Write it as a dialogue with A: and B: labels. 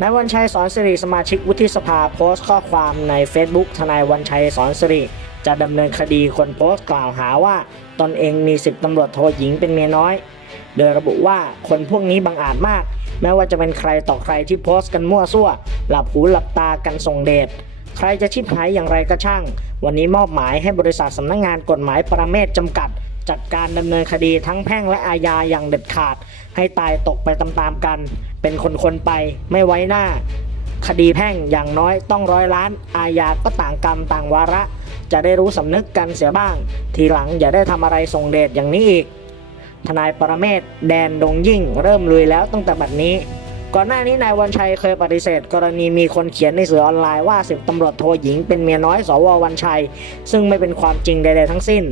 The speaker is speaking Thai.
A: นายวันชัยสอนสิริสมาชิกวุฒิสภาโพสต์ข้อความใน Facebook ทนายวันชัยสอนสิริจะดำเนินคดีคนโพสต์กล่าวหาว่าตนเองมีสิบตำรวจโทหญิงเป็นเมียน้อย โดยระบุว่าคนพวกนี้บังอาจมาก แม้ว่าจะเป็นใครต่อใครที่โพสต์กันมั่วซั่ว หลับหูหลับตากันส่งเดชใครจะชิบหายอย่างไรก็ช่าง วันนี้มอบหมายให้บริษัทสำนักงงานกฎหมายประเมศจำกัด จัดการดำเนินคดีทั้งแพ่งและอาญาอย่างเด็ดขาด ให้ตายตกไปตามๆกัน เป็นคนๆไปไม่ไว้หน้า คดีแพ่งอย่างน้อยต้องร้อยล้าน อาญาก็ต่างกรรมต่างวาระ จะได้รู้สำนึกกันเสียบ้าง ทีหลังอย่าได้ทำอะไรส่งเดชอย่างนี้อีก ทนายปรเมศแดนดงยิ่ง เริ่มลุยแล้วตั้งแต่บัดนี้ก่อนหน้านี้นายวันชัยเคยปฏิเสธ กรณีมีคนเขียนในสื่อออนไลน์ว่าสิบตำรวจโทหญิงเป็นเมียน้อยสววันชัย ซึ่งไม่เป็นความจริงใดๆทั้งสิ้น